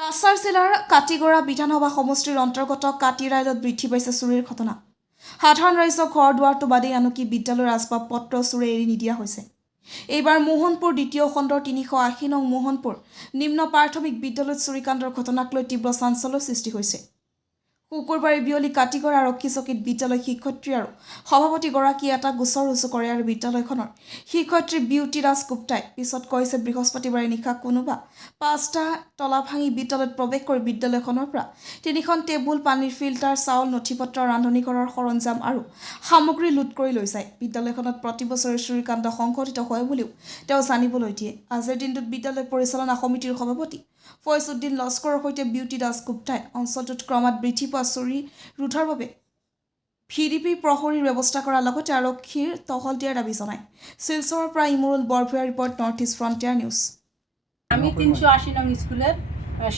কাছাৰ জিলাৰ কাটিগড়া বিধানসভা সমষ্টিৰ অন্তৰ্গত কাটি ৰাইজত বৃদ্ধি পাইছে চুৰিৰ ঘটনা। সাধাৰণ ৰাইজক ঘৰ দুৱাৰটো বাদেই আনকি বিদ্যালয়ৰ আচবাব পত্ৰ চুৰে এৰি নিদিয়া হৈছে। এইবাৰ মোহনপুৰ দ্বিতীয় খণ্ডৰ ৩৮০ নং মোহনপুৰ নিম্ন প্ৰাথমিক বিদ্যালয়ত চুৰিকাণ্ডৰ ঘটনাক লৈ তীব্ৰ চাঞ্চল্যৰ সৃষ্টি হৈছে। শুকুৰবাৰে বিয়লি কাটিগড়া আৰক্ষী চকীত বিদ্যালয় শিক্ষয়িত্ৰী আৰু সভাপতিগৰাকীয়ে এটা গোচৰ ৰুজু কৰে আৰু বিদ্যালয়খনৰ শিক্ষয়িত্ৰী বিউটি দাস গুপ্তাই পিছত কৈছে বৃহস্পতিবাৰে নিশা কোনোবা ৫টা তলা ভাঙি বিদ্যালয়ত প্ৰৱেশ কৰি বিদ্যালয়খনৰ পৰা ৩খন টেবুল, পানীৰ ফিল্টাৰ, চাউল, নথিপত্ৰ, ৰান্ধনি ঘৰৰ সৰঞ্জাম আৰু সামগ্ৰী লুট কৰি লৈ যায়। বিদ্যালয়খনত প্ৰতি বছৰে চুৰিকাণ্ড সংঘটিত হয় বুলিও তেওঁ জানিবলৈ দিয়ে। আজিৰ দিনটোত বিদ্যালয় পৰিচালনা সমিতিৰ সভাপতি ফয়জুদ্দিন লস্কৰৰ সৈতে বিউটি দাস গুপ্তাই অঞ্চলটোত ক্ৰমাৎ বৃদ্ধি পোৱা চুৰি ৰোধৰ বাবে ভিডিপি প্ৰহৰীৰ ব্যৱস্থা কৰাৰ লগতে আৰক্ষীৰ টহল দিয়াৰ দাবী জনায়। শিলচৰৰ পৰা ইমৰুল বৰভূঞাৰ ৰিপৰ্ট, নৰ্থ ইষ্ট ফ্ৰণ্টিয়াৰ নিউজ। আমি ৩৮০ নং স্কুলের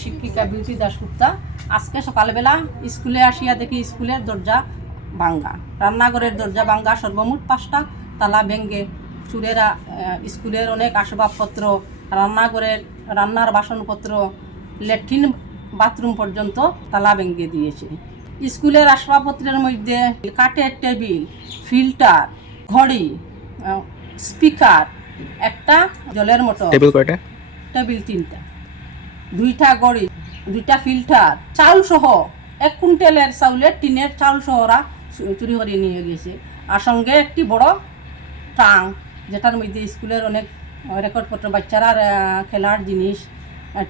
শিক্ষিকা বিউটি দাশগুপ্তা। আজকে সকালবেলা স্কুলে আসিয়া দেখি স্কুলের দরজা ভাঙ্গা, রান্নাঘরের দরজা ভাঙ্গা, সর্বমোট 5টা তালা ভেঙে চুরেরা স্কুলের অনেক আসবাবপত্র, রান্নাঘরের রান্নার বাসনপত্র, ল্যাট্রিন বাথরুম পর্যন্ত তালা ভেঙে দিয়েছে। স্কুলের আসবাবপত্রের মধ্যে কাঠের টেবিল, ফিল্টার, ঘড়ি, স্পিকার, একটা জলের মোটর, টেবিল 3টা, 2টা ঘড়ি, 2টা ফিল্টার, চাউল সহ 1 কুইন্টালের চাউলের টিনের চাউল সহ ওরা চুরি করে নিয়ে গেছে। আর সঙ্গে একটি বড় টাং, যেটার মধ্যে স্কুলের অনেক রেকর্ডপত্র, বাচ্চারা খেলার জিনিস,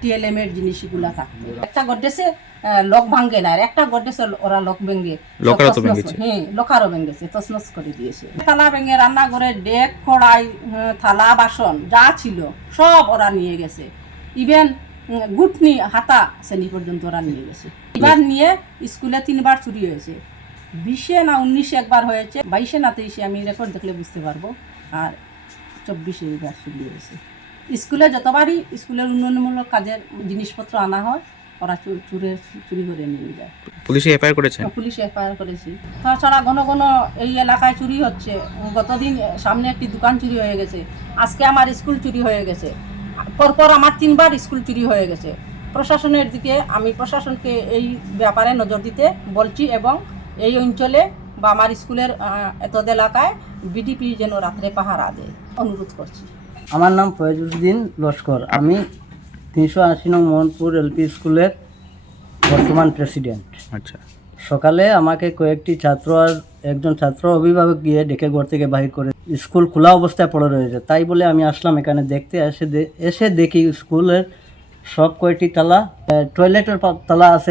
টিএলএমের জিনিস এগুলো থাকতো। একটা গড্রেসে লক ভাঙ্গে না, আর একটা গড্রেসে ওরা লক ভেঙে, হ্যাঁ লকারও ভেঙেছে, তছনছ করে দিয়েছে। তালা ভেঙে রান্নাঘরের ডেক, কড়াই, থালা, বাসন যা ছিল সব ওরা নিয়ে গেছে। ইভেন গুটনি, হাতা শ্রেণী পর্যন্ত ওরা নিয়ে গেছে। এবার নিয়ে স্কুলে 3বার চুরি হয়েছে। 20 না 19 একবার হয়েছে, 22 না 23 আমি রেকর্ড দেখলে বুঝতে পারবো, আর 24 এইবার চুরি হয়েছে। স্কুলে যতবারই স্কুলের উন্নয়নমূলক কাজের জিনিসপত্র আনা হয় ওরা চুরি করে নিয়ে যায়। পুলিশে এফআইআর করেছে? পুলিশে এফআইআর করেছি। তাছাড়া ঘন ঘন এই এলাকায় চুরি হচ্ছে। গতদিন সামনে একটি দোকান চুরি হয়ে গেছে, আজকে আমার স্কুল চুরি হয়ে গেছে, পরপর আমার 3বার স্কুল চুরি হয়ে গেছে। প্রশাসনের দিকে আমি প্রশাসনকে এই ব্যাপারে নজর দিতে বলছি এবং এই অঞ্চলে বা আমার স্কুলের এত এলাকায় বিডিপি যেন রাত্রে পাহারা দেয় অনুরোধ করছি। আমার নাম ফয়জুদ্দিন লস্কর। আমি ৩৮০ নং মোহনপুর এলপি স্কুলের বর্তমান প্রেসিডেন্ট। আচ্ছা, সকালে আমাকে কয়েকটি ছাত্র আর একজন ছাত্র অভিভাবক গিয়ে ডেকে ঘর থেকে বাহির করে স্কুল খোলা অবস্থায় পড়ে রয়েছে। তাই বলে আমি আসলাম এখানে দেখতে। এসে দেখি স্কুলের সব কয়টি তালা, টয়লেটের তালা আছে